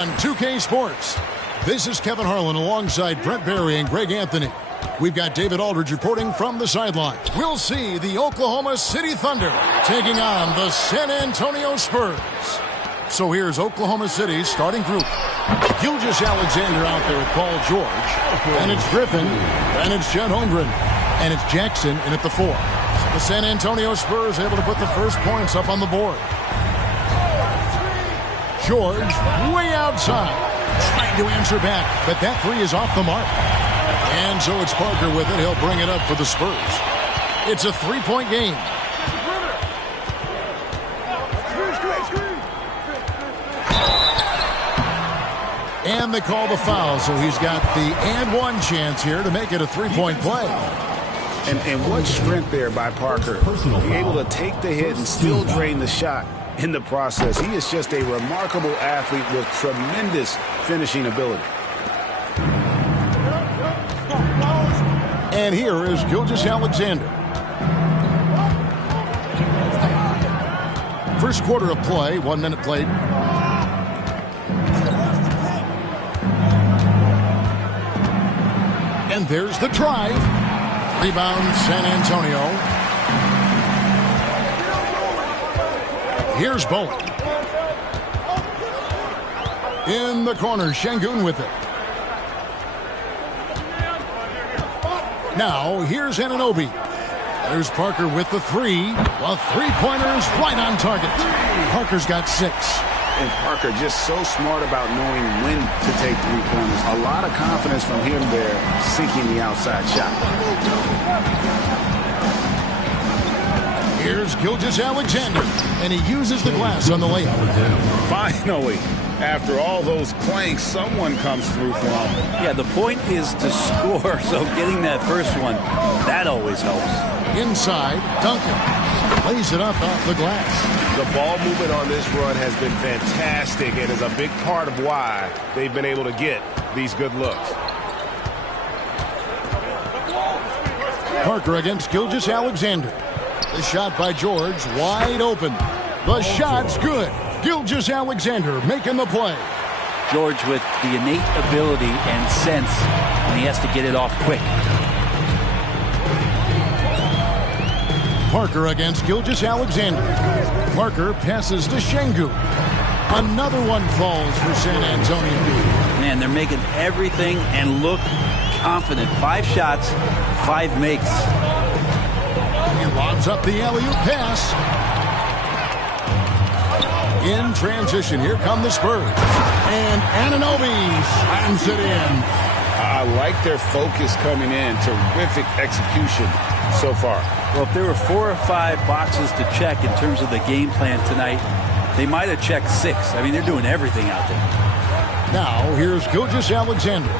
On 2K Sports, this is Kevin Harlan alongside Brent Barry and Greg Anthony. We've got David Aldridge reporting from the sideline. We'll see the Oklahoma City Thunder taking on the San Antonio Spurs. So here's Oklahoma City's starting group. Gilgeous-Alexander out there with Paul George. And it's Griffin. And it's Chet Holmgren. And it's Jackson in at the 4. The San Antonio Spurs able to put the first points up on the board. George way outside. Trying to answer back, but that three is off the mark. And so it's Parker with it. He'll bring it up for the Spurs. It's a three-point game. And they call the foul, so he's got the and one chance here to make it a three-point play. And what strength there by Parker. Be able to take the hit and still drain the shot in the process. He is just a remarkable athlete with tremendous finishing ability. And here is Gilgeous-Alexander. First quarter of play, 1 minute played. And there's the drive. Rebound, San Antonio. Here's Bowen. In the corner, Şengün with it. Now, here's Anunoby. There's Parker with the three. The three-pointer's right on target. Parker's got 6. And Parker just so smart about knowing when to take three-pointers. A lot of confidence from him there, sinking the outside shot. Here's Gilgeous-Alexander, and he uses the glass on the layup. Finally, after all those clanks, someone comes through for him. Yeah, the point is to score, so getting that first one, that always helps. Inside, Duncan lays it up off the glass. The ball movement on this run has been fantastic and is a big part of why they've been able to get these good looks. Parker against Gilgeous-Alexander. The shot by George, wide open. The shot's good. Gilgeous-Alexander making the play. George with the innate ability and sense when he has to get it off quick. Parker against Gilgeous-Alexander. Parker passes to Şengün. Another one falls for San Antonio. Man, they're making everything and look confident. 5 shots, 5 makes. He lobs up the alley-oop pass. In transition, here come the Spurs. And Anunoby slams it in. I like their focus coming in. Terrific execution so far. Well, if there were 4 or 5 boxes to check in terms of the game plan tonight, they might have checked 6. I mean, they're doing everything out there. Now, here's Gilgeous-Alexander.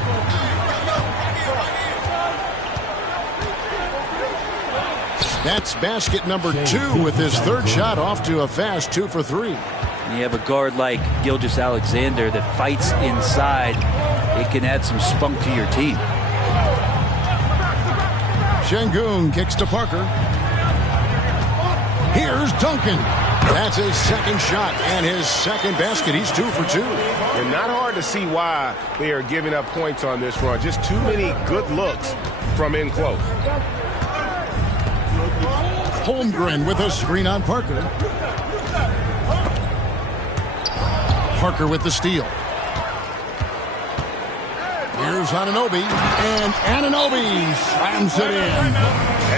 That's basket number 2 with his third shot off to a fast 2 for 3. And you have a guard like Gilgeous-Alexander that fights inside. It can add some spunk to your team. Şengün kicks to Parker. Here's Duncan. That's his second shot and his second basket. He's 2 for 2. And not hard to see why they are giving up points on this run. Just too many good looks from in close. Holmgren with a screen on Parker. Parker with the steal. Here's Anunoby, and Anunoby slams it in.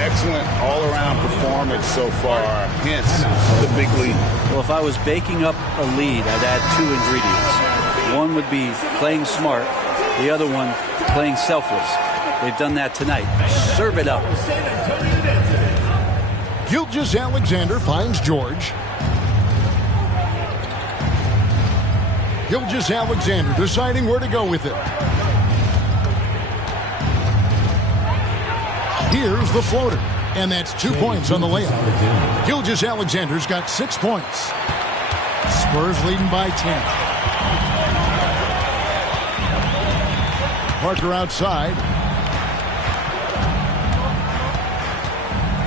Excellent all-around performance so far, hence the big lead. Well, if I was baking up a lead, I'd add 2 ingredients. One would be playing smart, the other one playing selfless. They've done that tonight. Serve it up. Gilgeous-Alexander finds George. Gilgeous-Alexander deciding where to go with it. Here's the floater, and that's 2 points on the layup. Gilgeous-Alexander's got 6 points. Spurs leading by 10. Parker outside.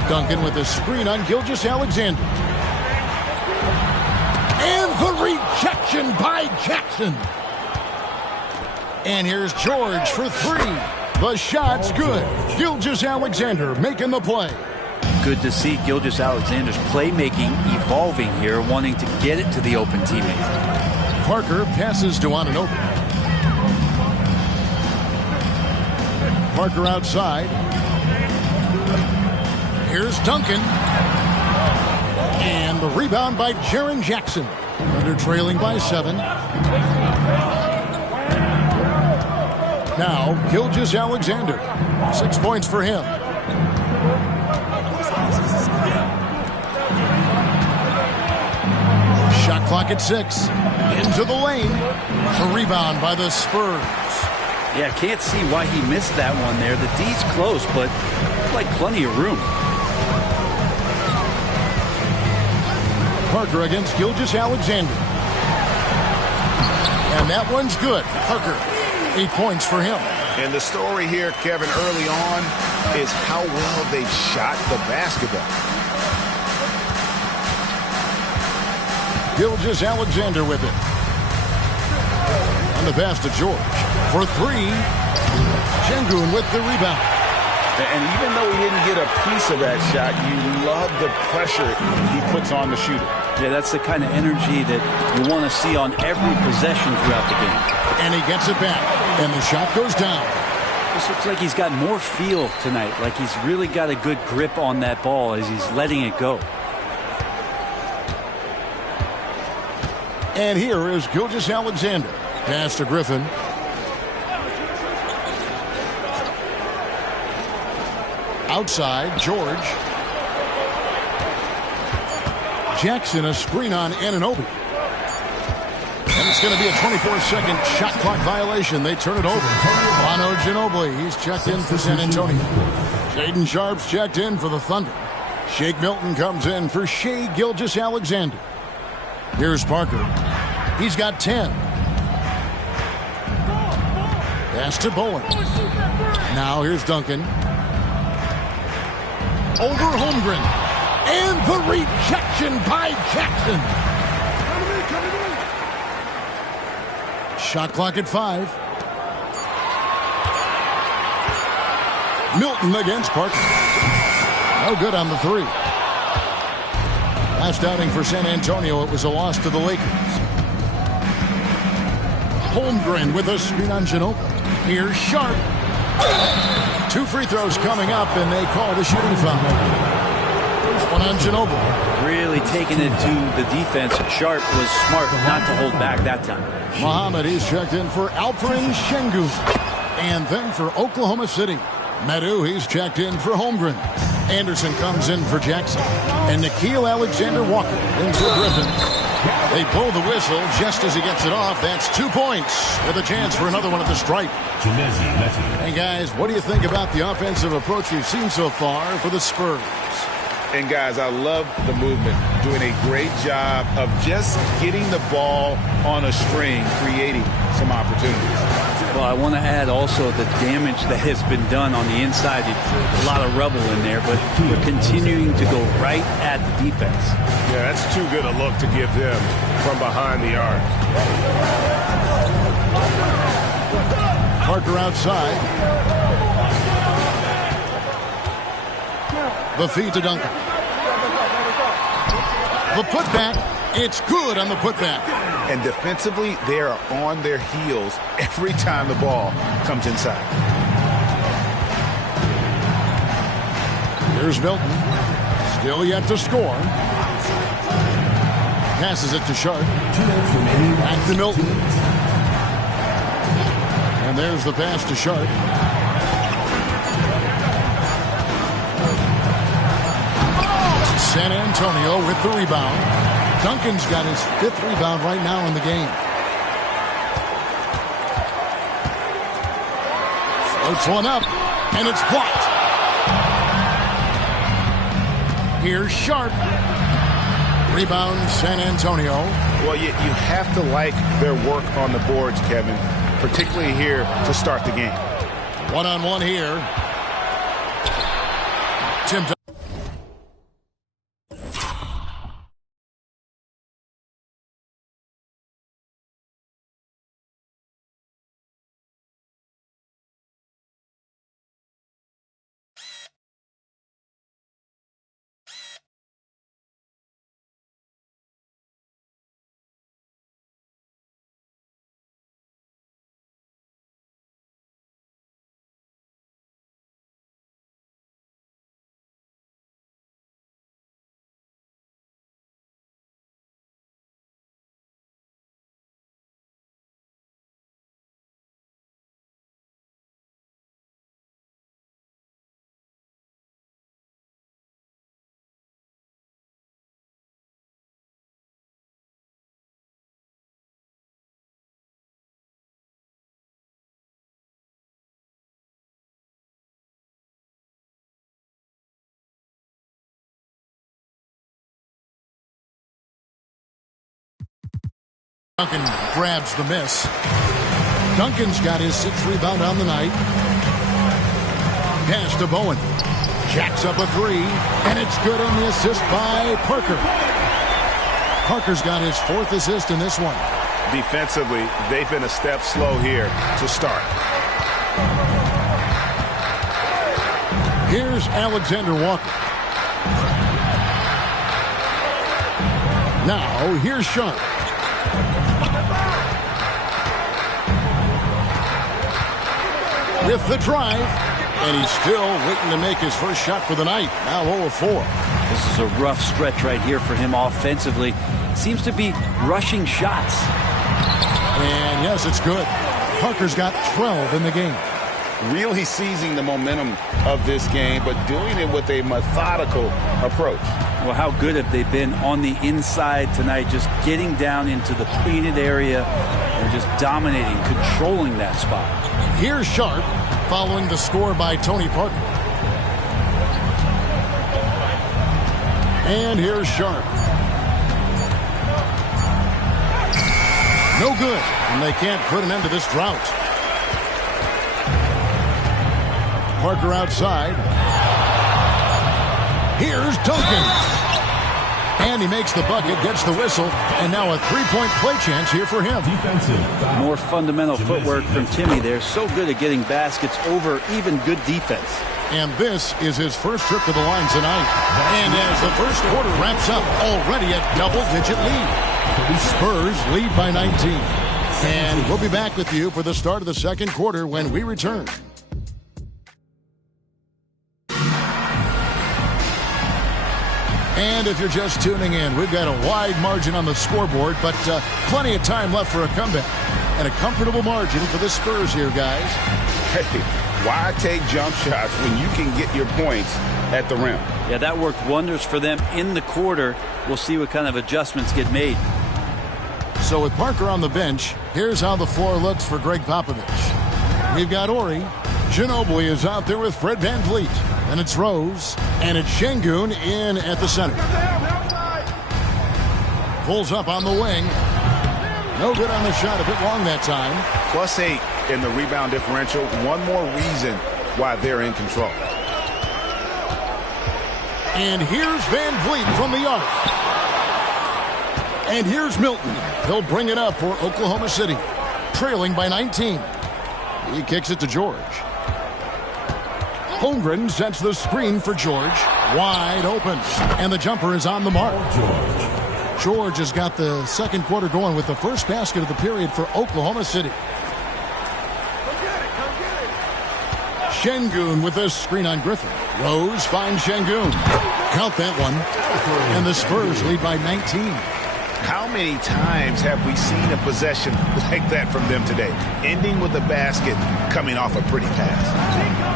Duncan with a screen on Gilgeous-Alexander. And the rejection by Jackson. And here's George for three. The shot's good. Gilgeous-Alexander making the play. Good to see Gilgeous-Alexander's playmaking evolving here, wanting to get it to the open teammate. Parker passes to Anunoby. Parker outside. Here's Duncan. And the rebound by Jaren Jackson. Under trailing by 7. Now, Gilgeous-Alexander. 6 points for him. Shot clock at 6. Into the lane. The rebound by the Spurs. Yeah, can't see why he missed that one there. The D's close, but like plenty of room. Parker against Gilgeous-Alexander. And that one's good. Parker, 8 points for him. And the story here, Kevin, early on is how well they've shot the basketball. Gilgeous-Alexander with it. On the pass to George. For 3. Şengün with the rebound. And even though he didn't get a piece of that shot, you love the pressure he puts on the shooter. Yeah, that's the kind of energy that you want to see on every possession throughout the game. And he gets it back. And the shot goes down. This looks like he's got more feel tonight. Like he's really got a good grip on that ball as he's letting it go. And here is Gilgeous-Alexander. Pass to Griffin. Outside, George. Jackson, a screen on Anunoby. And it's going to be a 24-second shot clock violation. They turn it over. Bono Ginobili, he's checked in for San Antonio. Shaedon Sharpe's checked in for the Thunder. Shake Milton comes in for Shai Gilgeous-Alexander. Here's Parker. He's got 10. Pass to Bowen. Now here's Duncan. Over Holmgren. And the rejection by Jackson. Shot clock at 5. Milton against Parker. No good on the 3. Last outing for San Antonio, it was a loss to the Lakers. Holmgren with a screen on Ginobili. Here's Sharpe. 2 free throws coming up, and they call the shooting foul. One on Ginobili. Really taking it to the defense. Sharpe was smart not to hold back that time. Muhammad, he's checked in for Alperen Şengün. And then for Oklahoma City, Medu, he's checked in for Holmgren. Anderson comes in for Jackson. And Nickeil Alexander-Walker in for Griffin. They blow the whistle just as he gets it off. That's 2 points with a chance for another one at the stripe. Hey, guys, what do you think about the offensive approach we've seen so far for the Spurs? And, guys, I love the movement. Doing a great job of just getting the ball on a string, creating some opportunities. Well, I want to add also the damage that has been done on the inside. It's a lot of rubble in there, but we're continuing to go right at the defense. Yeah, that's too good a look to give them from behind the arc. Parker outside. The feed to Duncan. The putback. It's good on the putback. And defensively, they are on their heels every time the ball comes inside. Here's Milton. Still yet to score. Passes it to Sharpe. Back to Milton. And there's the pass to Sharpe. San Antonio with the rebound. Duncan's got his 5th rebound right now in the game. Floats one up, and it's blocked. Here's Sharpe. Rebound, San Antonio. Well, you have to like their work on the boards, Kevin, particularly here to start the game. One-on-one here. Tim Duncan grabs the miss. Duncan's got his 6th rebound on the night. Pass to Bowen. Jacks up a 3, and it's good on the assist by Parker. Parker's got his 4th assist in this one. Defensively, they've been a step slow here to start. Here's Alexander Walker. Now, here's Sharp. With the drive, and he's still waiting to make his first shot for the night. Now 0 of 4. This is a rough stretch right here for him offensively. Seems to be rushing shots. And yes, it's good. Parker's got 12 in the game. Really seizing the momentum of this game, but doing it with a methodical approach. Well, how good have they been on the inside tonight, just getting down into the painted area and just dominating, controlling that spot. Here's Sharp following the score by Tony Parker. And here's Sharp. No good, and they can't put an end to this drought. Parker outside. Here's Duncan. And he makes the bucket, gets the whistle, and now a 3-point play chance here for him. More fundamental footwork from Timmy there. So good at getting baskets over even good defense. And this is his first trip to the line tonight. And as the first quarter wraps up, already a double-digit lead. Spurs lead by 19. And we'll be back with you for the start of the second quarter when we return. And if you're just tuning in, we've got a wide margin on the scoreboard, but plenty of time left for a comeback. And a comfortable margin for the Spurs here, guys. Hey, why take jump shots when you can get your points at the rim? Yeah, that worked wonders for them in the quarter. We'll see what kind of adjustments get made. So with Parker on the bench, here's how the floor looks for Greg Popovich. We've got Ori. Ginobili is out there with Fred VanVleet. And it's Rose, and it's Şengün in at the center. Pulls up on the wing. No good on the shot, a bit long that time. +8 in the rebound differential. One more reason why they're in control. And here's VanVleet from the arc. And here's Milton. He'll bring it up for Oklahoma City, trailing by 19. He kicks it to George. Holmgren sets the screen for George. Wide open. And the jumper is on the mark. George has got the second quarter going with the first basket of the period for Oklahoma City. Şengün with a screen on Griffin. Rose finds Şengün. Count that one. And the Spurs lead by 19. How many times have we seen a possession like that from them today? Ending with a basket coming off a pretty pass.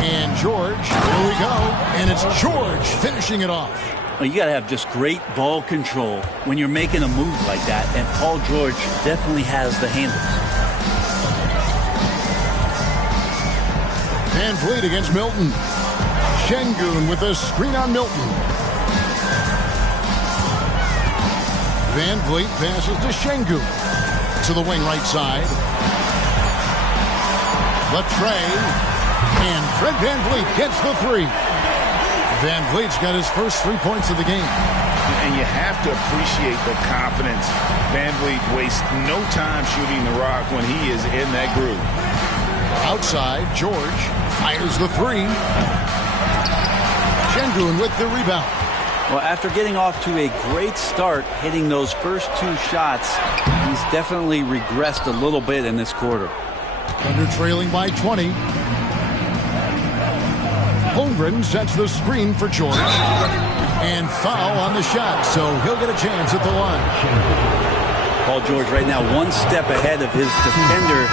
And George, here we go. And it's George finishing it off. Well, you got to have just great ball control when you're making a move like that. And Paul George definitely has the handles. VanVleet against Milton. Şengün with a screen on Milton. VanVleet passes to Şengün. To the wing right side. Latre. And Fred VanVleet gets the 3. VanVleet's got his first 3 points of the game. And you have to appreciate the confidence. VanVleet wastes no time shooting the rock when he is in that groove. Outside, George fires the 3. Şengün with the rebound. Well, after getting off to a great start, hitting those first 2 shots, he's definitely regressed a little bit in this quarter. Thunder trailing by 20. Holmgren sets the screen for George. And foul on the shot, so he'll get a chance at the line. Paul George right now 1 step ahead of his defender,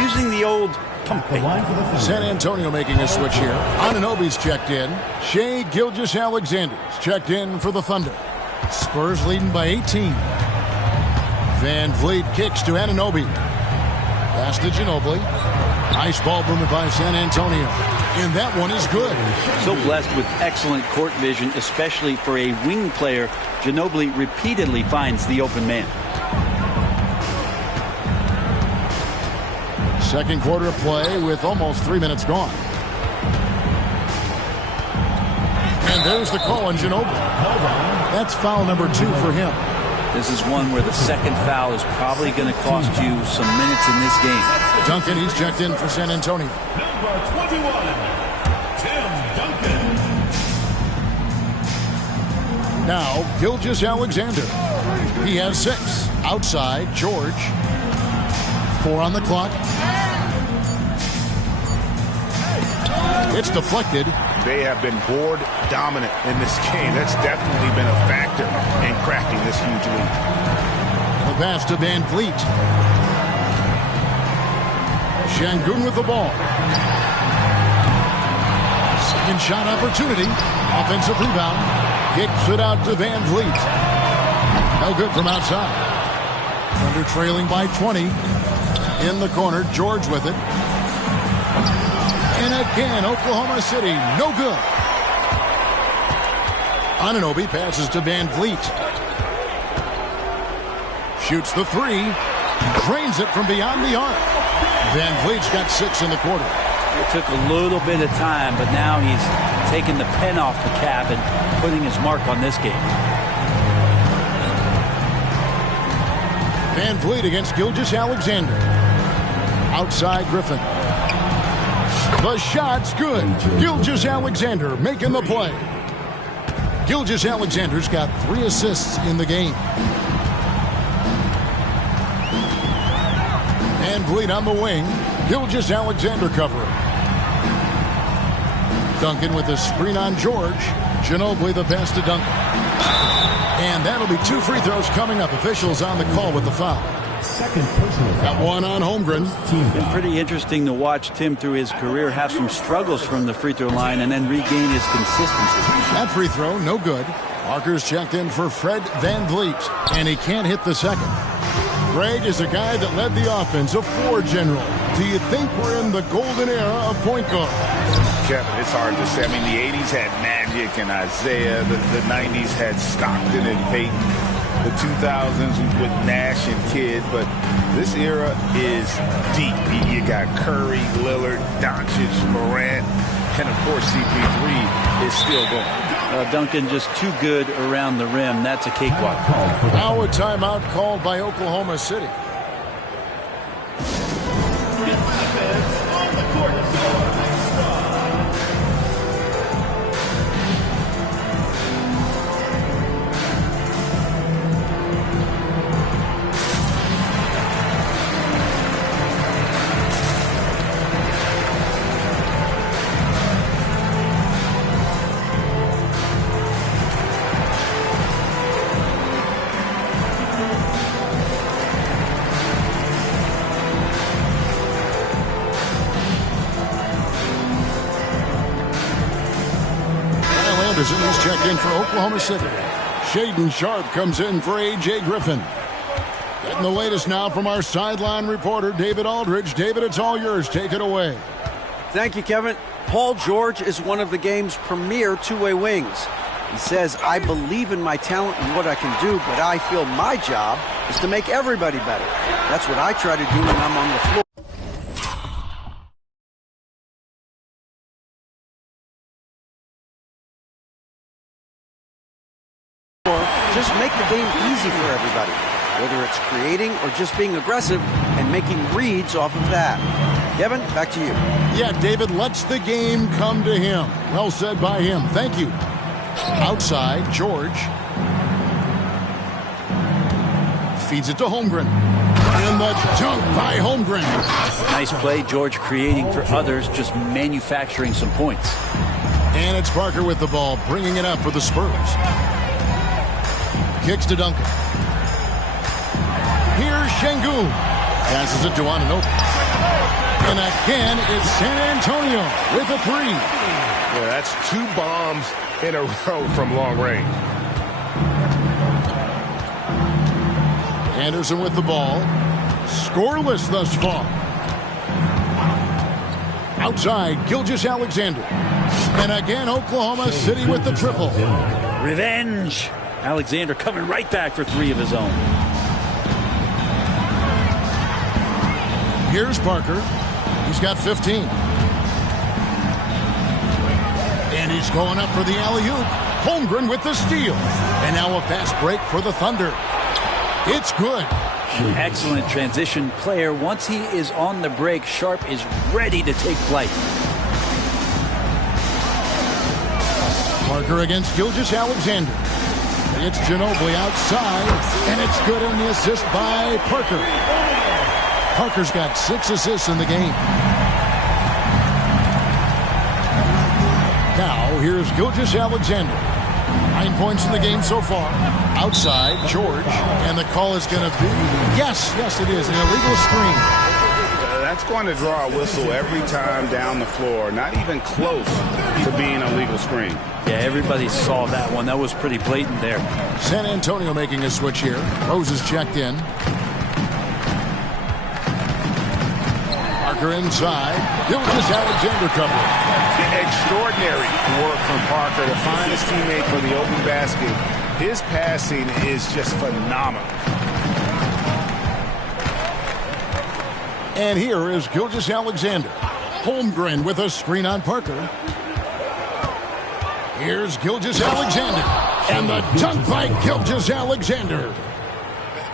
using the old pump fake. San Antonio making a switch here. Anunoby's checked in. Shai Gilgeous-Alexander's checked in for the Thunder. Spurs leading by 18. VanVleet kicks to Anunoby. Pass to Ginobili. Nice ball movement by San Antonio. And that one is good. So blessed with excellent court vision, especially for a wing player. Ginobili repeatedly finds the open man. Second quarter of play with almost 3 minutes gone. And there's the call on Ginobili. That's foul number 2 for him. This is one where the second foul is probably going to cost you some minutes in this game. Duncan, he's checked in for San Antonio. Number 21, Tim Duncan. Now, Gilgeous-Alexander. He has 6. Outside, George. 4 on the clock. It's deflected. They have been board dominant in this game. That's definitely been a factor in crafting this huge lead. The pass to Van Vliet. Şengün with the ball. Second shot opportunity. Offensive rebound. Kicks it out to Van Vliet. No good from outside. Thunder trailing by 20. In the corner, George with it. And again, Oklahoma City, no good. Anunoby passes to Van Vliet. Shoots the 3. Drains it from beyond the arc. Van Vliet's got 6 in the quarter. It took a little bit of time, but now he's taking the pen off the cap and putting his mark on this game. Van Vliet against Gilgeous-Alexander. Outside Griffin. The shot's good. Gilgeous-Alexander making the play. Gilgeous-Alexander's got 3 assists in the game. Van Vliet on the wing. Gilgeous-Alexander covering. Duncan with a screen on George. Ginobili the pass to Duncan. And that'll be 2 free throws coming up. Officials on the call with the foul. Second personal. Got one on Holmgren. Been pretty interesting to watch Tim through his career have some struggles from the free throw line and then regain his consistency. That free throw, no good. Marker's checked in for Fred Van Vliet, and he can't hit the second. Greg is a guy that led the offense, a floor general. Do you think we're in the golden era of point guard? Kevin, it's hard to say. I mean, the 80s had Magic and Isaiah. The 90s had Stockton and Peyton. The 2000s with Nash and Kidd. But this era is deep. You got Curry, Lillard, Doncic, Morant, and, of course, CP3 is still going. Duncan just too good around the rim. That's a cakewalk. Now a timeout called by Oklahoma City. He's checked in for Oklahoma City. Shaden Sharp comes in for A.J. Griffin. Getting the latest now from our sideline reporter, David Aldridge. David, it's all yours. Take it away. Thank you, Kevin. Paul George is one of the game's premier two-way wings. He says, I believe in my talent and what I can do, but I feel my job is to make everybody better. That's what I try to do when I'm on the floor. Just make the game easy for everybody, whether it's creating or just being aggressive and making reads off of that. Kevin, back to you. Yeah, David lets the game come to him. Well said by him. Thank you. Outside, George. Feeds it to Holmgren. And the dunk by Holmgren. Nice play, George creating for others, just manufacturing some points. And it's Parker with the ball, bringing it up for the Spurs. Kicks to Duncan. Here's Şengün. Passes it to Anunoby. And again, it's San Antonio with a 3. Yeah, that's 2 bombs in a row from long range. Anderson with the ball. Scoreless thus far. Outside, Gilgeous-Alexander. And again, Oklahoma City with the triple. Revenge. Alexander coming right back for 3 of his own. Here's Parker. He's got 15. And he's going up for the alley-oop. Holmgren with the steal. And now a fast break for the Thunder. It's good. Excellent transition player. Once he is on the break, Sharp is ready to take flight. Parker against Gilgeous-Alexander. It's Ginobili outside, and it's good on the assist by Parker. Parker's got 6 assists in the game. Now, here's Gilgeous-Alexander. 9 points in the game so far. Outside, George. And the call is going to be, yes, it is, an illegal screen. That's going to draw a whistle every time down the floor. Not even close to being a legal screen. Yeah, everybody saw that one. That was pretty blatant there. San Antonio making a switch here. Rose is checked in. Parker inside. Gilgeous-Alexander covering. Extraordinary work from Parker to find his teammate for the open basket. His passing is just phenomenal. And here is Gilgeous-Alexander. Holmgren with a screen on Parker. Here's Gilgeous-Alexander. And the dunk by Gilgeous-Alexander.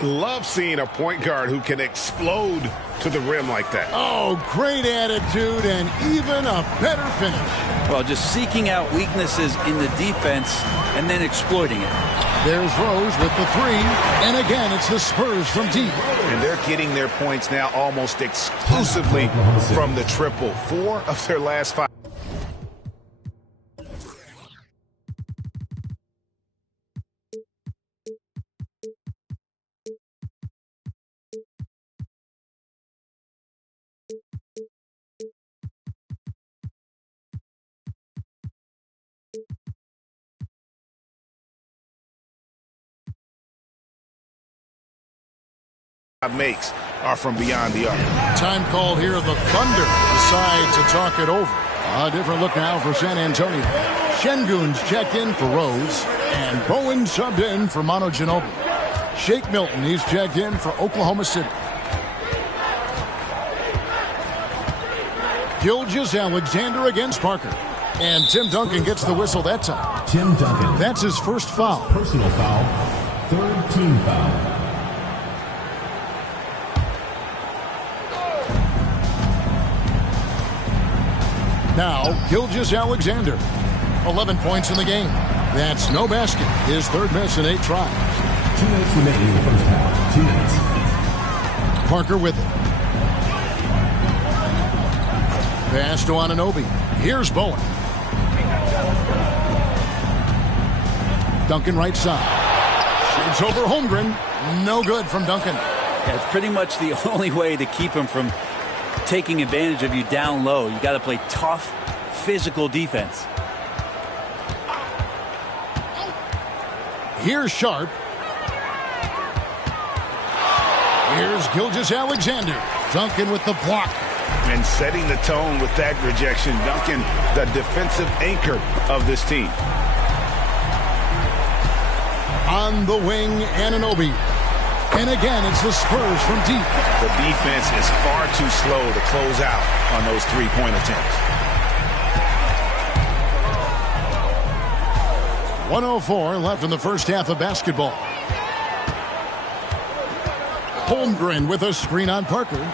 Love seeing a point guard who can explode to the rim like that. Oh, great attitude and even a better finish. Well, just seeking out weaknesses in the defense and then exploiting it. There's Rose with the 3. And again, it's the Spurs from deep. And they're getting their points now almost exclusively from the triple. 4 of their last 5. Makes are from beyond the arc. Time called here. The Thunder decide to talk it over. A different look now for San Antonio. Şengün's checked in for Rose. And Bowen subbed in for Manu Ginobili. Shake Milton, he's checked in for Oklahoma City. Gilgeous-Alexander against Parker. And Tim Duncan gets the whistle that time. Tim Duncan. That's his first foul. Personal foul. 3rd team foul. Now, Gilgeous-Alexander. 11 points in the game. That's no basket. His 3rd miss in 8 tries. 2 minutes remaining in the first half. 2 minutes. Parker with it. Pass to Anunoby. Here's Bowen. Duncan right side. Shoots over Holmgren. No good from Duncan. Yeah, it's pretty much the only way to keep him from taking advantage of you down low. You got to play tough, physical defense. Here's Sharp. Here's Gilgeous-Alexander. Duncan with the block. And setting the tone with that rejection. Duncan, the defensive anchor of this team. On the wing, Anunoby. And again, it's the Spurs from deep. The defense is far too slow to close out on those 3-point attempts. 1:04 left in the first half of basketball. Holmgren with a screen on Parker.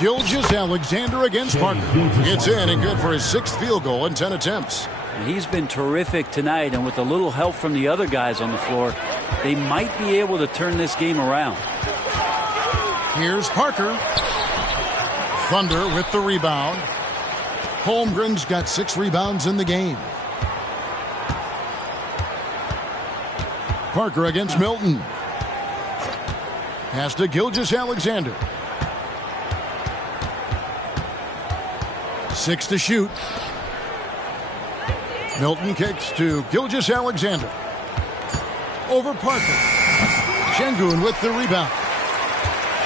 Gilgeous-Alexander against Parker. Gets in and good for his 6th field goal in 10 attempts. He's been terrific tonight, and with a little help from the other guys on the floor, they might be able to turn this game around. Here's Parker. Thunder with the rebound. Holmgren's got 6 rebounds in the game. Parker against Milton. Pass to Gilgeous-Alexander. 6 to shoot. Milton kicks to Gilgeous-Alexander. Over Parker. Şengün with the rebound.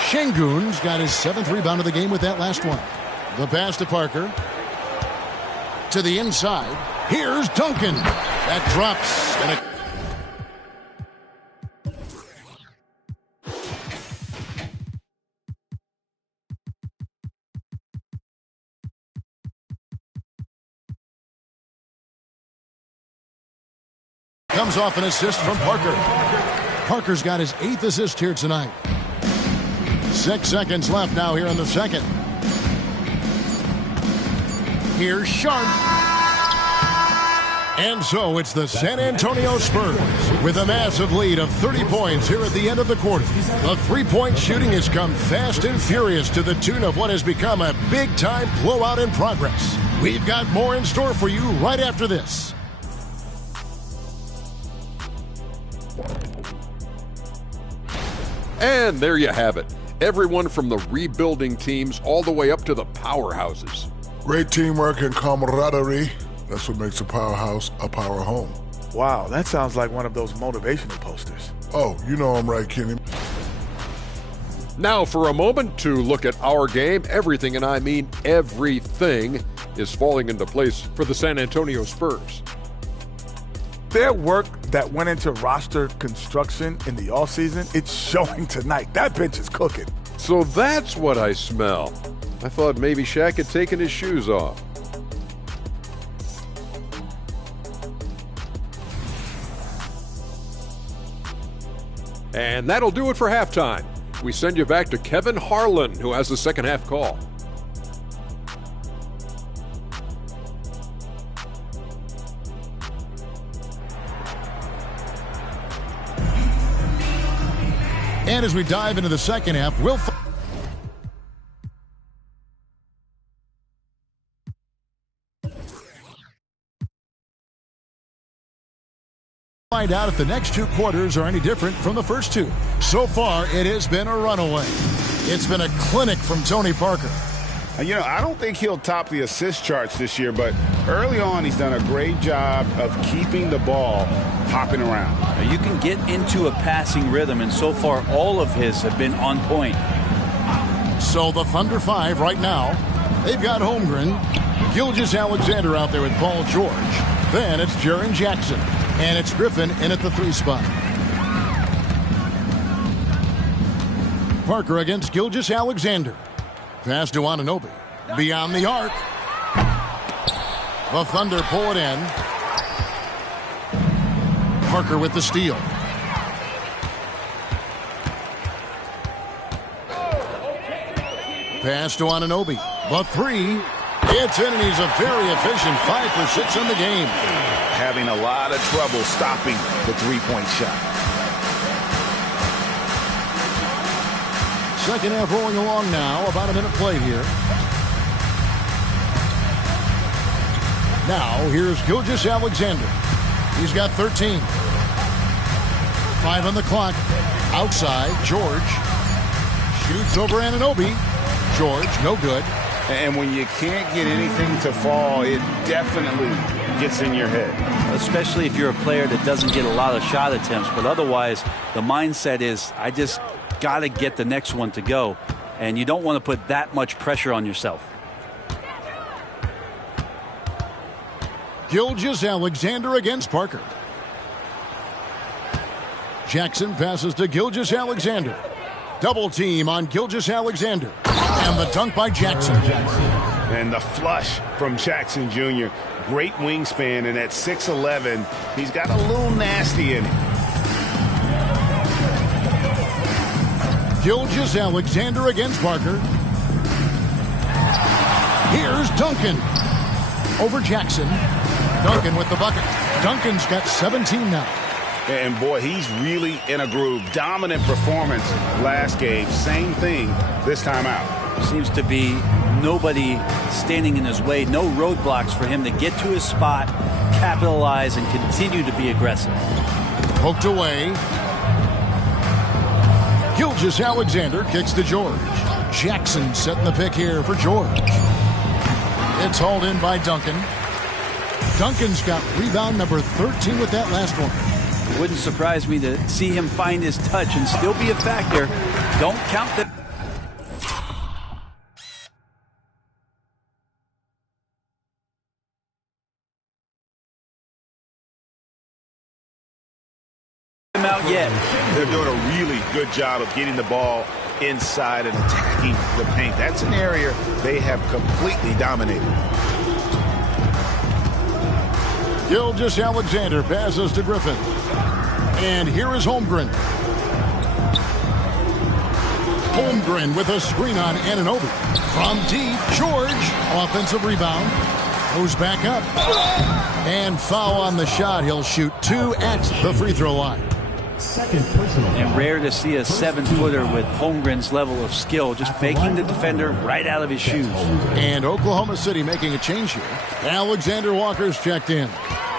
Şengün's got his 7th rebound of the game with that last one. The pass to Parker. To the inside. Here's Duncan. That drops. And comes off an assist from Parker. Parker's got his 8th assist here tonight. 6 seconds left now here in the second. Here's Sharp. And so it's the San Antonio Spurs with a massive lead of 30 points here at the end of the quarter. The three-point shooting has come fast and furious to the tune of what has become a big-time blowout in progress. We've got more in store for you right after this. And there you have it. Everyone from the rebuilding teams all the way up to the powerhouses. Great teamwork and camaraderie. That's what makes a powerhouse a power home. Wow, that sounds like one of those motivational posters. Oh, you know I'm right, Kenny. Now for a moment to look at our game. Everything, and I mean everything, is falling into place for the San Antonio Spurs. Their work that went into roster construction in the offseason, it's showing tonight. That bench is cooking. So that's what I smell. I thought maybe Shaq had taken his shoes off. And that'll do it for halftime. We send you back to Kevin Harlan, who has the second half call. And as we dive into the second half, we'll find out if the next 2 quarters are any different from the first 2. So far, it has been a runaway. It's been a clinic from Tony Parker. You know, I don't think he'll top the assist charts this year, but early on he's done a great job of keeping the ball hopping around. Now, you can get into a passing rhythm, and so far all of his have been on point. So the Thunder 5 right now. They've got Holmgren, Gilgeous-Alexander out there with Paul George. Then it's Jaren Jackson. And it's Griffin in at the 3 spot. Parker against Gilgeous-Alexander. Pass to Anunoby. Beyond the arc. The Thunder pull it in. Parker with the steal. Pass to Anunoby. The 3. It's in, and he's a very efficient 5 for 6 in the game. Having a lot of trouble stopping the three-point shot. Second half rolling along now. About a minute played here. Now, here's Gilgeous-Alexander. He's got 13. 5 on the clock. Outside, George. Shoots over Anunoby. George, no good. And when you can't get anything to fall, it definitely gets in your head. Especially if you're a player that doesn't get a lot of shot attempts, but otherwise the mindset is, I just got to get the next one to go, and you don't want to put that much pressure on yourself. Gilgeous-Alexander against Parker. Jackson passes to Gilgeous-Alexander. Double team on Gilgeous-Alexander. And the dunk by Jackson. And the flush from Jackson Jr. Great wingspan, and at 6'11", he's got a little nasty in it. Gilgeous-Alexander against Parker. Here's Duncan. Over Jackson. Duncan with the bucket. Duncan's got 17 now. And boy, he's really in a groove. Dominant performance last game. Same thing this time out. Seems to be nobody standing in his way. No roadblocks for him to get to his spot, capitalize, and continue to be aggressive. Poked away. Gilgeous-Alexander kicks to George. Jackson setting the pick here for George. It's hauled in by Duncan. Duncan's got rebound number 13 with that last one. It wouldn't surprise me to see him find his touch and still be a factor. Don't count the... really good job of getting the ball inside and attacking the paint. That's an area they have completely dominated. Gilgeous-Alexander passes to Griffin. And here is Holmgren. Holmgren with a screen on Anunoby. From deep, George. Offensive rebound. Goes back up. And foul on the shot. He'll shoot 2 at the free throw line. Second personal foul. And rare to see a 7-footer with Holmgren's level of skill, just faking the defender right out of his shoes. And Oklahoma City making a change here. Alexander Walker's checked in.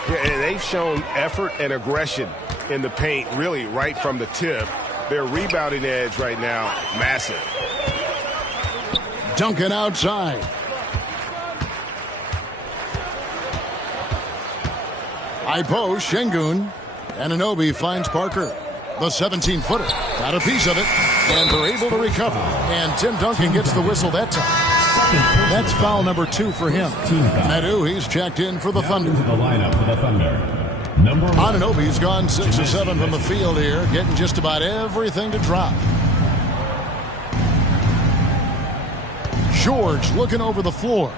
Yeah, and they've shown effort and aggression in the paint, really right from the tip. Their rebounding edge right now, massive. Duncan outside. High post, Şengün. Anunoby finds Parker. The 17-footer. Got a piece of it. And they're able to recover. And Tim Duncan gets the whistle that time. That's foul number 2 for him. Madu, he's checked in for the Thunder. Into the lineup for the Thunder. Number 1. Anunoby's gone 6 of 7 from the field here, getting just about everything to drop. George looking over the floor.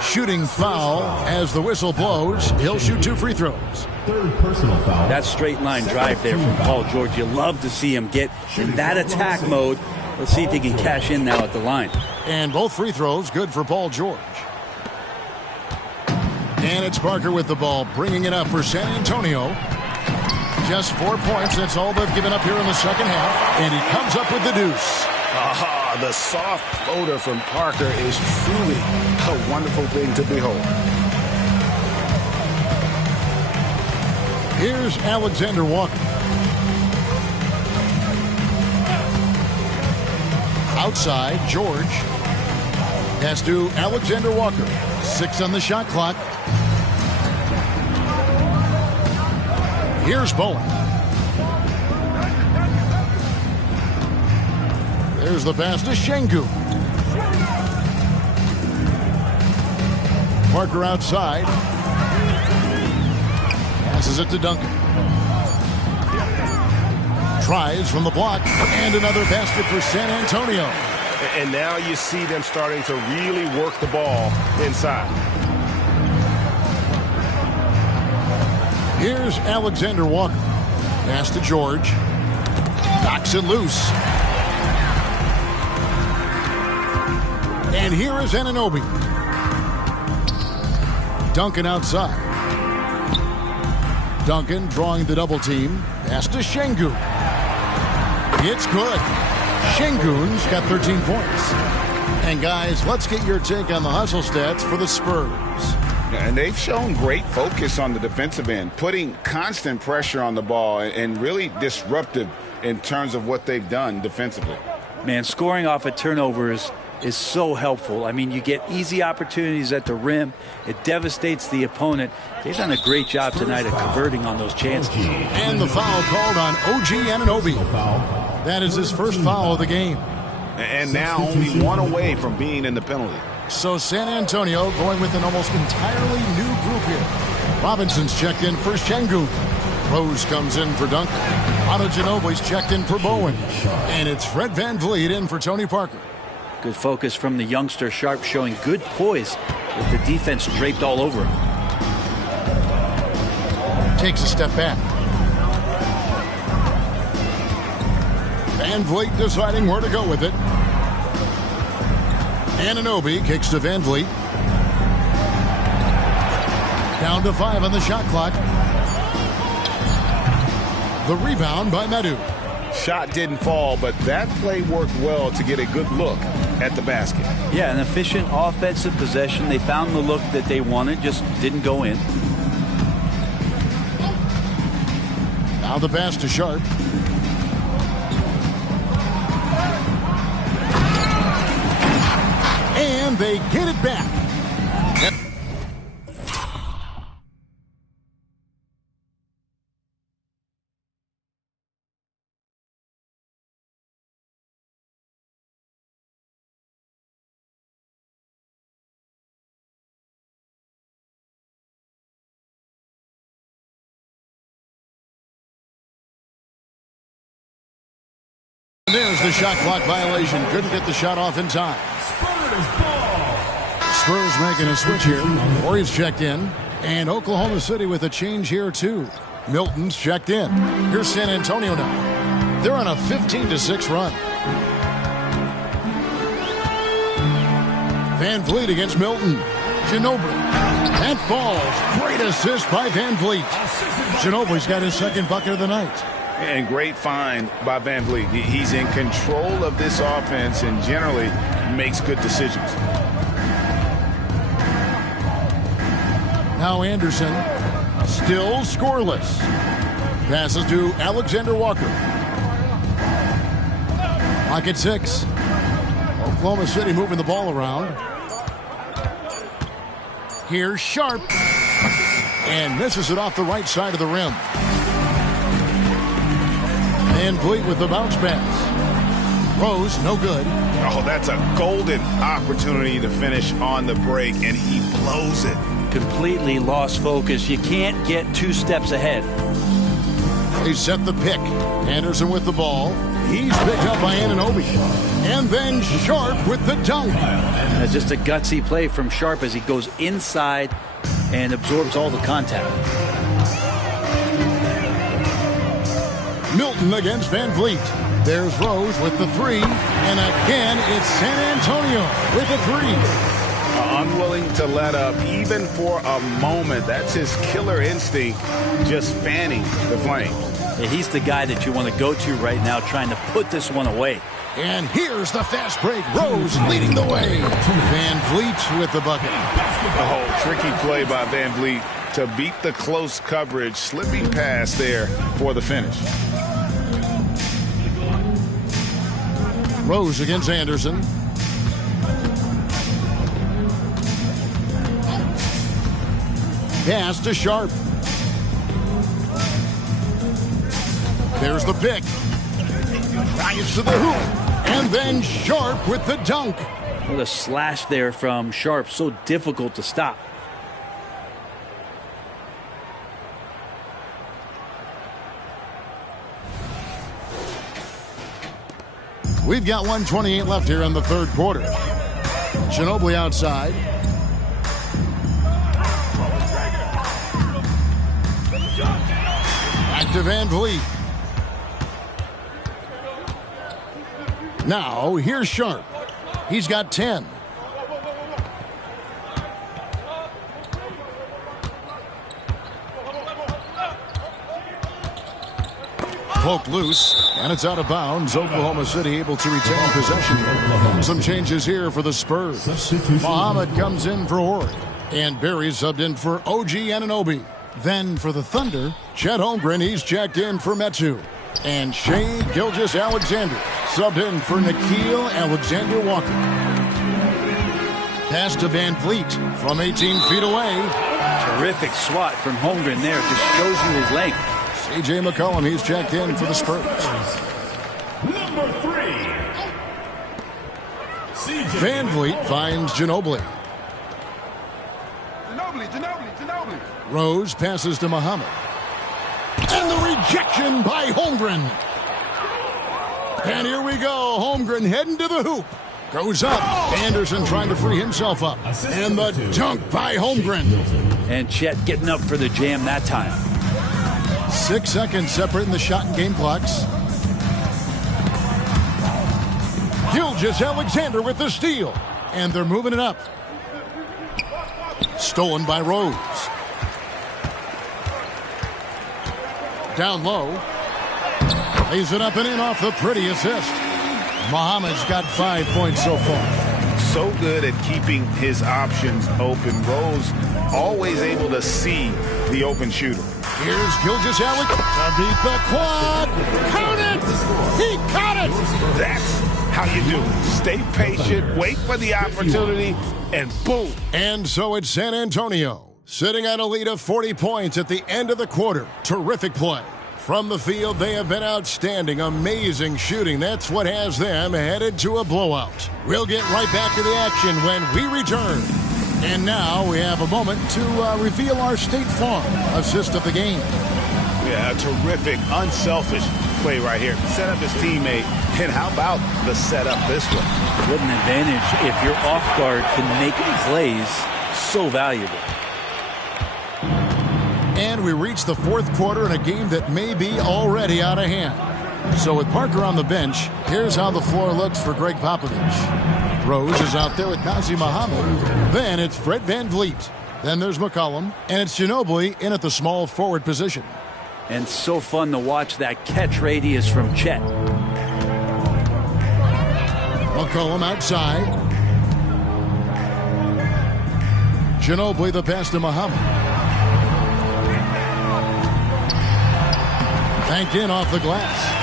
Shooting foul as the whistle blows. He'll shoot 2 free throws. Third personal foul. That straight line drive there from Paul George. You love to see him get in that attack mode. Let's see if he can cash in now at the line. And both free throws good for Paul George. And it's Parker with the ball, bringing it up for San Antonio. Just 4 points. That's all they've given up here in the second half. And he comes up with the deuce. Aha, the soft floater from Parker is truly a wonderful thing to behold. Here's Alexander Walker. Outside, George. Pass to Alexander Walker. 6 on the shot clock. Here's Bowen. There's the pass to Şengün. Parker outside. Passes it to Duncan. Tries from the block. And another basket for San Antonio. And now you see them starting to really work the ball inside. Here's Alexander Walker. Pass to George. Knocks it loose. And here is Anunoby. Duncan outside. Duncan drawing the double team. Pass to Şengün. It's good. Şengün's got 13 points. And guys, let's get your take on the hustle stats for the Spurs. And they've shown great focus on the defensive end, putting constant pressure on the ball and really disruptive in terms of what they've done defensively. Man, scoring off of turnovers is so helpful. I mean, you get easy opportunities at the rim. It devastates the opponent. They've done a great job tonight of converting on those chances. And the foul called on OG Anunoby. That is his first foul of the game. And now only 1 away from being in the penalty. So San Antonio going with an almost entirely new group here. Robinson's checked in for Şengün. Rose comes in for Duncan. Ginobili's checked in for Bowen. And it's Fred VanVleet in for Tony Parker. Good focus from the youngster. Sharp showing good poise with the defense draped all over him. Takes a step back. VanVleet deciding where to go with it. Anunoby kicks to VanVleet. Down to 5 on the shot clock. The rebound by Madu. Shot didn't fall, but that play worked well to get a good look at the basket. Yeah, an efficient offensive possession. They found the look that they wanted, just didn't go in. Now the pass to Sharp. And they get it back. Here's the shot clock violation. Couldn't get the shot off in time. Spurs making a switch here. Warriors checked in. And Oklahoma City with a change here, too. Milton's checked in. Here's San Antonio now. They're on a 15-6 run. Van Vliet against Milton. Ginobili. That falls. Great assist by Van Vliet. Ginobili's got his second bucket of the night. And great find by Van Vliet. He's in control of this offense and generally makes good decisions. Now Anderson, still scoreless. Passes to Alexander Walker. Clock at 6. Oklahoma City moving the ball around. Here's Sharp. And misses it off the right side of the rim. Van Vliet with the bounce pass. Rose, no good. Oh, that's a golden opportunity to finish on the break, and he blows it. Completely lost focus. You can't get 2 steps ahead. They set the pick. Anderson with the ball. He's picked up by Anunoby. And then Sharp with the dunk. That's just a gutsy play from Sharp as he goes inside and absorbs all the contact. Milton against Van Vliet. There's Rose with the 3. And again, it's San Antonio with the 3. Unwilling to let up even for a moment. That's his killer instinct, just fanning the flames. Yeah, he's the guy that you want to go to right now, trying to put this one away. And here's the fast break. Rose leading the way. Van Vliet with the bucket. Oh, tricky play by Van Vliet to beat the close coverage, slipping past there for the finish. Rose against Anderson. Pass to Sharp. There's the pick. Drives to the hoop. And then Sharp with the dunk. What a slash there from Sharp. So difficult to stop. We've got 1:28 left here in the third quarter. Ginobili outside. Back to Van Vliet. Now, here's Sharp. He's got 10. Poke loose, and it's out of bounds. Oklahoma City able to retain possession. Some changes here for the Spurs. Muhammad comes in for Horry, and Barry subbed in for OG Anunoby. Then for the Thunder, Chet Holmgren, he's checked in for Metu. And Shea Gilgeous-Alexander subbed in for Nickeil Alexander-Walker. Pass to Van Vliet from 18 feet away. Terrific swat from Holmgren there. Just shows you his length. C.J. McCollum, he's checked in for the Spurs. Number 3. Van Vliet finds Ginobili. Ginobili. Rose passes to Muhammad. And the rejection by Holmgren. And here we go. Holmgren heading to the hoop. Goes up. Anderson trying to free himself up. And the dunk by Holmgren. And Chet getting up for the jam that time. 6 seconds separating the shot and game clocks. Gilgeous-Alexander with the steal. And they're moving it up. Stolen by Rose. Down low. Lays it up and in off the pretty assist. Muhammad's got 5 points so far. So good at keeping his options open. Rose always able to see the open shooter. Here's Gilgeous-Alexander to beat the quad. Count it! He caught it! That's how you do it. Stay patient, wait for the opportunity, and boom. And so it's San Antonio, sitting at a lead of 40 points at the end of the quarter. Terrific play. From the field, they have been outstanding. Amazing shooting. That's what has them headed to a blowout. We'll get right back to the action when we return. And now we have a moment to reveal our State Farm assist of the game. Yeah, a terrific, unselfish play right here. Set up his teammate, and how about the setup this way? What an advantage if your off guard can make plays so valuable. And we reach the fourth quarter in a game that may be already out of hand. So with Parker on the bench, here's how the floor looks for Greg Popovich. Rose is out there with Nazir Muhammad. Then it's Fred VanVleet. Then there's McCollum. And it's Ginobili in at the small forward position. And so fun to watch that catch radius from Chet. McCollum outside. Ginobili the pass to Muhammad. Banked in off the glass.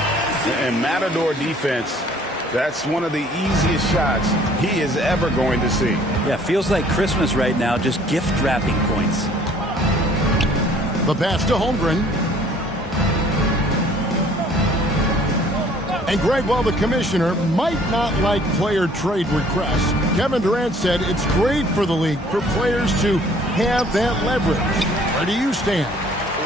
And Matador defense, that's one of the easiest shots he is ever going to see. Yeah, feels like Christmas right now, just gift wrapping points. The pass to Holmgren. And Greg, while the commissioner might not like player trade requests, Kevin Durant said it's great for the league for players to have that leverage. Where do you stand?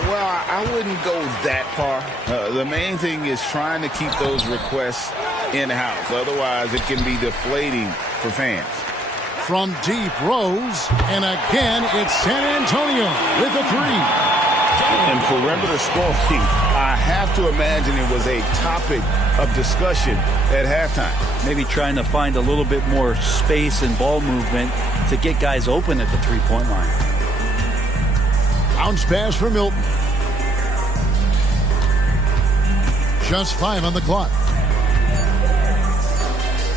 Well, I wouldn't go that far. The main thing is trying to keep those requests in-house. Otherwise, it can be deflating for fans. From deep, Rose, and again, it's San Antonio with a three. And perimeter scoring, I have to imagine it was a topic of discussion at halftime. Maybe trying to find a little bit more space and ball movement to get guys open at the three-point line. Bounce pass for Milton. Just 5 on the clock.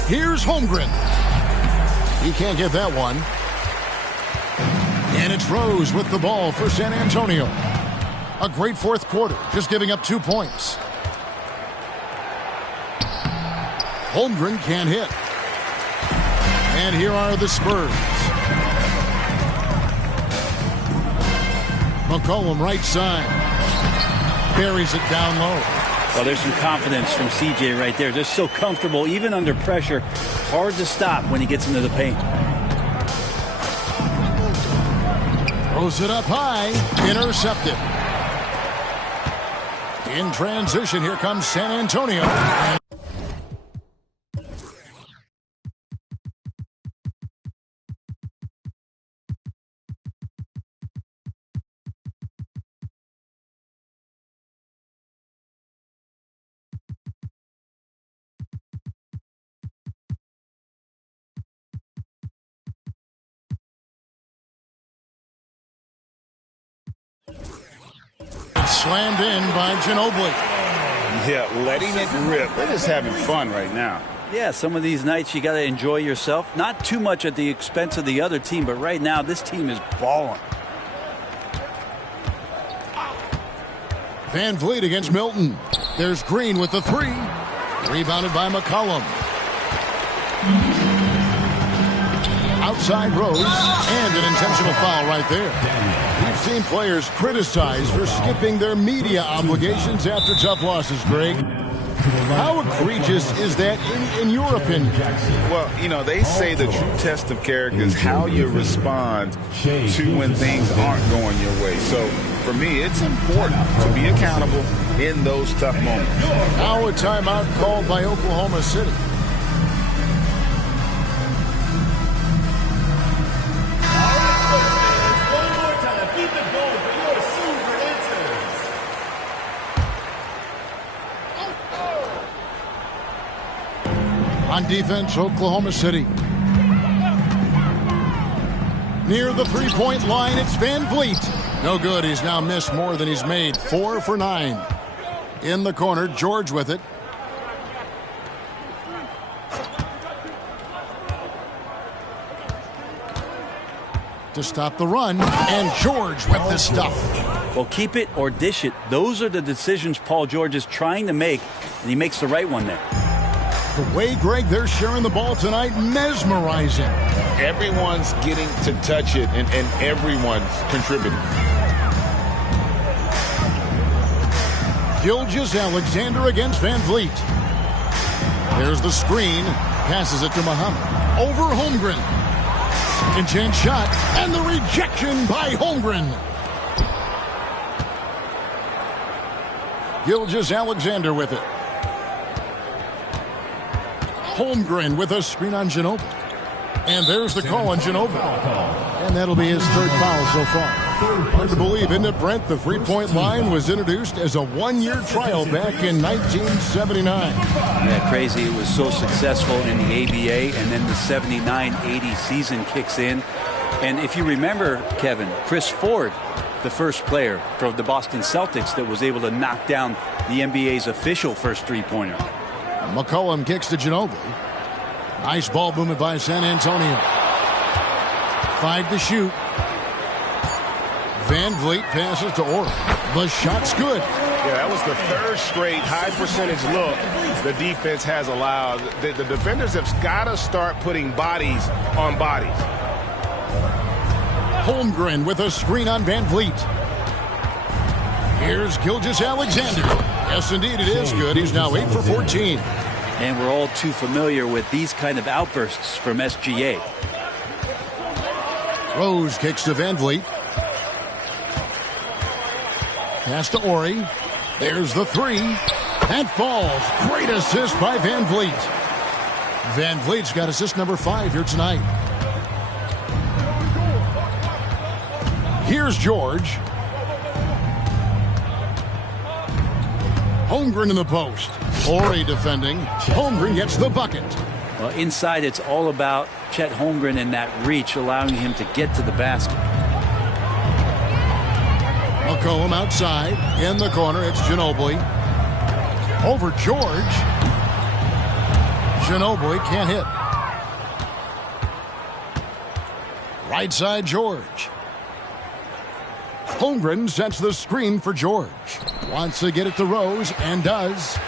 Here's Holmgren. He can't get that one. And it's Rose with the ball for San Antonio. A great fourth quarter, just giving up 2 points. Holmgren can't hit. And here are the Spurs. McCollum right side. Buries it down low. Well, there's some confidence from CJ right there. Just so comfortable, even under pressure. Hard to stop when he gets into the paint. Throws it up high. Intercepted. In transition, here comes San Antonio. Slammed in by Ginobili. Yeah, letting it rip. They're just having fun right now. Yeah, some of these nights you got to enjoy yourself. Not too much at the expense of the other team, but right now this team is balling. VanVleet against Milton. There's Green with the three. Rebounded by McCollum. Outside Rose, and an intentional foul right there. We've seen players criticized for skipping their media obligations after tough losses, Greg. How egregious is that in your opinion? Well, you know, they say the true test of character is how you respond to when things aren't going your way. So, for me, it's important to be accountable in those tough moments. Now a timeout called by Oklahoma City. On defense, Oklahoma City. Near the three-point line, it's VanVleet. No good. He's now missed more than he's made. 4 for 9. In the corner, George with it. To stop the run, and George with the stuff. Well, keep it or dish it. Those are the decisions Paul George is trying to make, and he makes the right one there. The way, Greg, they're sharing the ball tonight, mesmerizing. Everyone's getting to touch it, and everyone's contributing. Gilgeous-Alexander against VanVleet. There's the screen. Passes it to Muhammad. Over Holmgren. Second chance shot, and the rejection by Holmgren. Gilgeous-Alexander with it. Holmgren with a screen on Ginobili. And there's the call on Ginobili. And that'll be his third foul so far. Hard to believe, isn't it, Brent? The three-point line was introduced as a one-year trial back in 1979. Yeah, crazy. It was so successful in the ABA, and then the 79-80 season kicks in. And if you remember, Kevin, Chris Ford, the first player from the Boston Celtics that was able to knock down the NBA's official first three-pointer. McCollum kicks to Ginobili. Nice ball movement by San Antonio. 5 to shoot. Van Vliet passes to Orr. The shot's good. Yeah, that was the third straight high percentage look the defense has allowed. The defenders have got to start putting bodies on bodies. Holmgren with a screen on Van Vliet. Here's Gilgeous-Alexander. Yes, indeed, it is good. He's now 8 for 14. And we're all too familiar with these kind of outbursts from SGA. Rose kicks to Van Vliet. Pass to Ori. There's the three. That falls. Great assist by Van Vliet. Van Vliet's got assist number 5 here tonight. Here's George. Holmgren in the post. Ori defending. Holmgren gets the bucket. Well, inside, it's all about Chet Holmgren and that reach, allowing him to get to the basket. McCollum outside. In the corner, it's Ginobili. Over George. Ginobili can't hit. Right side, George. Holmgren sets the screen for George. Wants to get it to Rose, and does.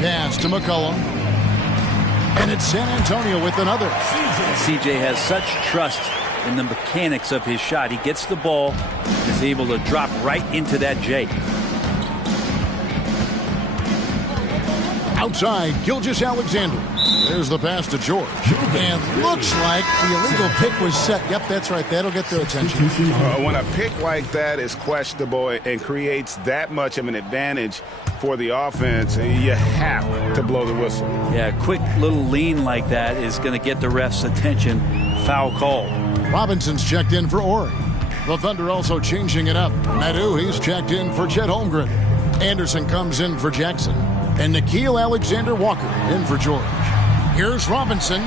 Pass to McCollum. And it's San Antonio with another. CJ has such trust in the mechanics of his shot. He gets the ball, is able to drop right into that J. Outside, Gilgeous-Alexander. There's the pass to George. And looks like the illegal pick was set. Yep, that's right. That'll get their attention. When a pick like that is questionable and creates that much of an advantage for the offense, you have to blow the whistle. Yeah, a quick little lean like that is going to get the ref's attention. Foul call. Robinson's checked in for Ori. The Thunder also changing it up. Nadu, he's checked in for Chet Holmgren. Anderson comes in for Jackson. And Nickeil Alexander-Walker in for George. Here's Robinson.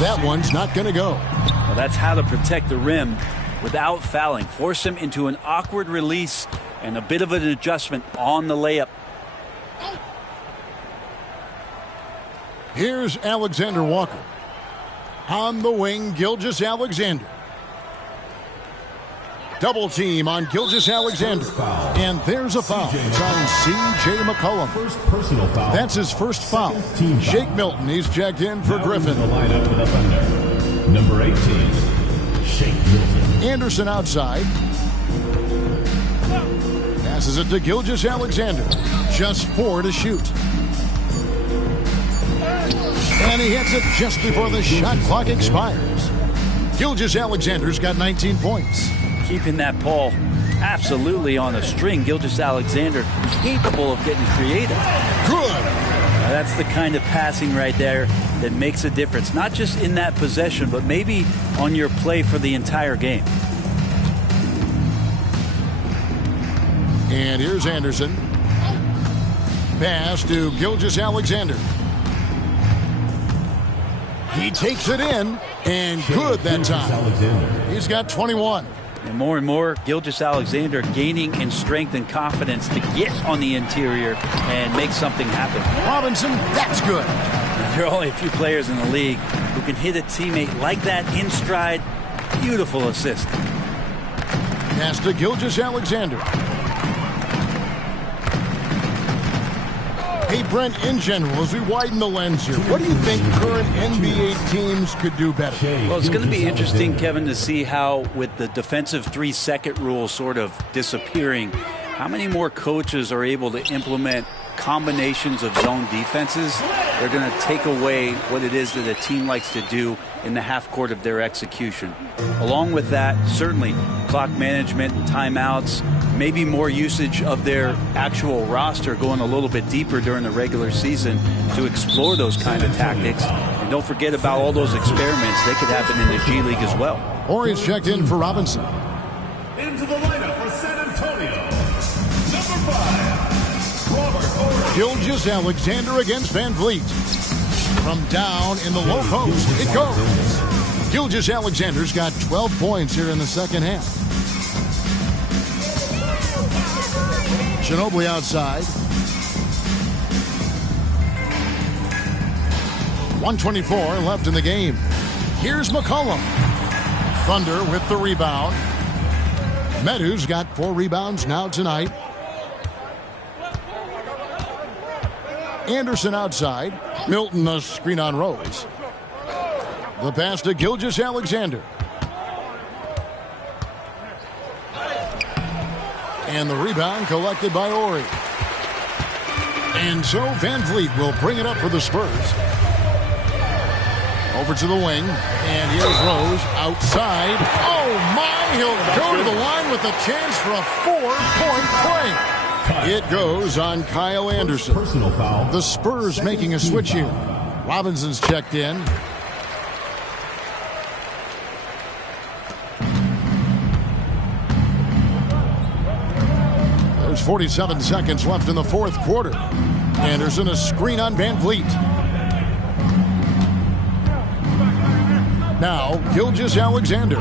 That one's not going to go. Well, that's how to protect the rim without fouling. Force him into an awkward release and a bit of an adjustment on the layup. Here's Alexander-Walker. On the wing, Gilgeous-Alexander. Double team on Gilgeous-Alexander. And there's a foul. It's on C.J. McCollum. First personal foul. That's his first foul. Shake Milton, he's checked in for Griffin. The lineup for the Thunder. Number 18, Shake Milton. Anderson outside. Passes it to Gilgeous-Alexander. Just 4 to shoot. And he hits it just before the shot clock expires. Gilgeous-Alexander's got 19 points. Keeping that ball absolutely on a string. Gilgeous-Alexander capable of getting creative. Good. That's the kind of passing right there that makes a difference. Not just in that possession, but maybe on your play for the entire game. And here's Anderson. Pass to Gilgeous-Alexander. He takes it in, and good that time. He's got 21. And more, Gilgeous-Alexander gaining in strength and confidence to get on the interior and make something happen. Robinson, that's good. There are only a few players in the league who can hit a teammate like that in stride. Beautiful assist. Pass to Gilgeous-Alexander. Hey, Brent, in general, as we widen the lens here, what do you think current NBA teams could do better? Well, it's going to be interesting, Kevin, to see how, with the defensive 3-second rule sort of disappearing, how many more coaches are able to implement combinations of zone defenses. They're going to take away what it is that a team likes to do in the half court of their execution. Along with that, certainly clock management and timeouts, maybe more usage of their actual roster, going a little bit deeper during the regular season to explore those kind of tactics. And don't forget about all those experiments. They could happen in the G League as well. Horry's checked in for Robinson. Into the lineup for San Antonio, number 5, Robert Horry. Gilgeous Alexander against Van Vliet. From down in the low post, it goes. Gilgeous Alexander's got 12 points here in the second half. Ginobili outside. 1:24 left in the game. Here's McCollum. Thunder with the rebound. Medu's got 4 rebounds now tonight. Anderson outside. Milton a screen on Rose. The pass to Gilgeous Alexander. And the rebound collected by Horry. And so Van Vliet will bring it up for the Spurs. Over to the wing. And here's Rose outside. Oh, my. He'll go to the line with a chance for a 4-point play. It goes on Kyle Anderson. Personal foul. The Spurs making a switch here. Robinson's checked in. There's 47 seconds left in the fourth quarter. Anderson a screen on Van Vliet. Now, Gilgeous Alexander.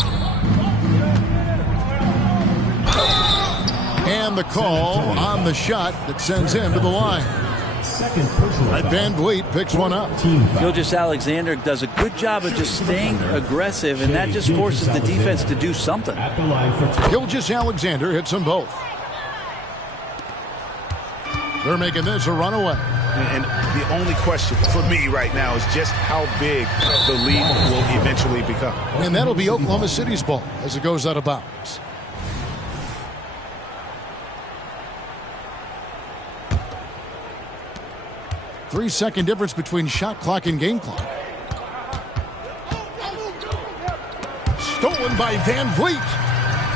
And the call on the shot that sends him to the line. Second personal foul. Van Vliet picks one up. Gilgeous Alexander does a good job of just staying aggressive, and that just forces the defense to do something. At the line for 2. Gilgeous Alexander hits them both. They're making this a runaway. And the only question for me right now is just how big the lead will eventually become. And that'll be Oklahoma City's ball as it goes out of bounds. Three-second difference between shot clock and game clock. Stolen by Van Vliet.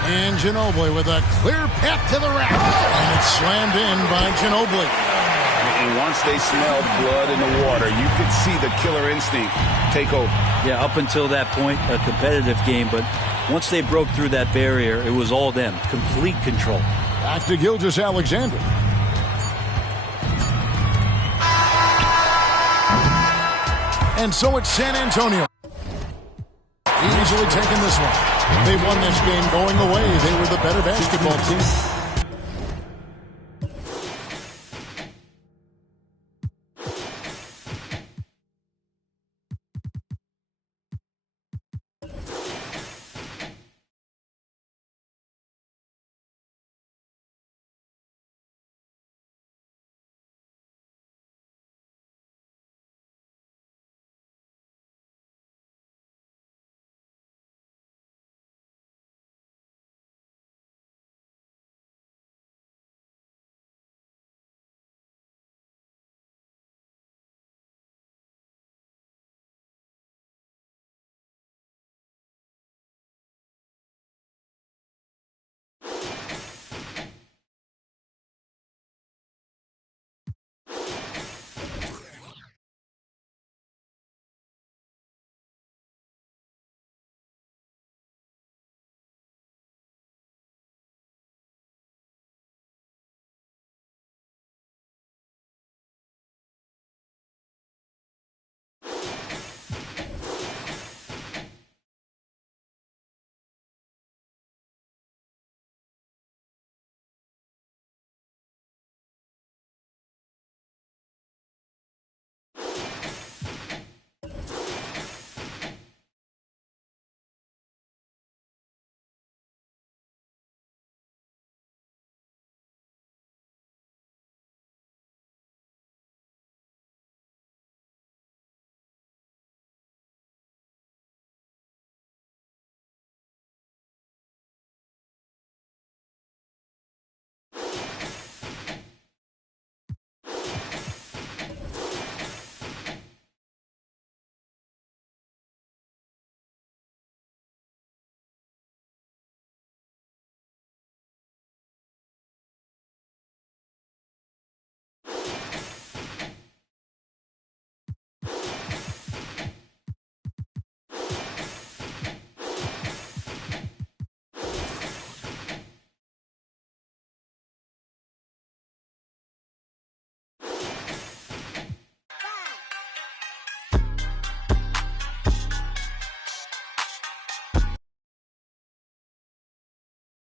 And Ginobili with a clear path to the rack. And it's slammed in by Ginobili. And once they smelled blood in the water, you could see the killer instinct take over. Yeah, up until that point, a competitive game. But once they broke through that barrier, it was all them. Complete control. Back to Gilgeous Alexander. And so it's San Antonio. Easily taking this one. They won this game going away. They were the better basketball team.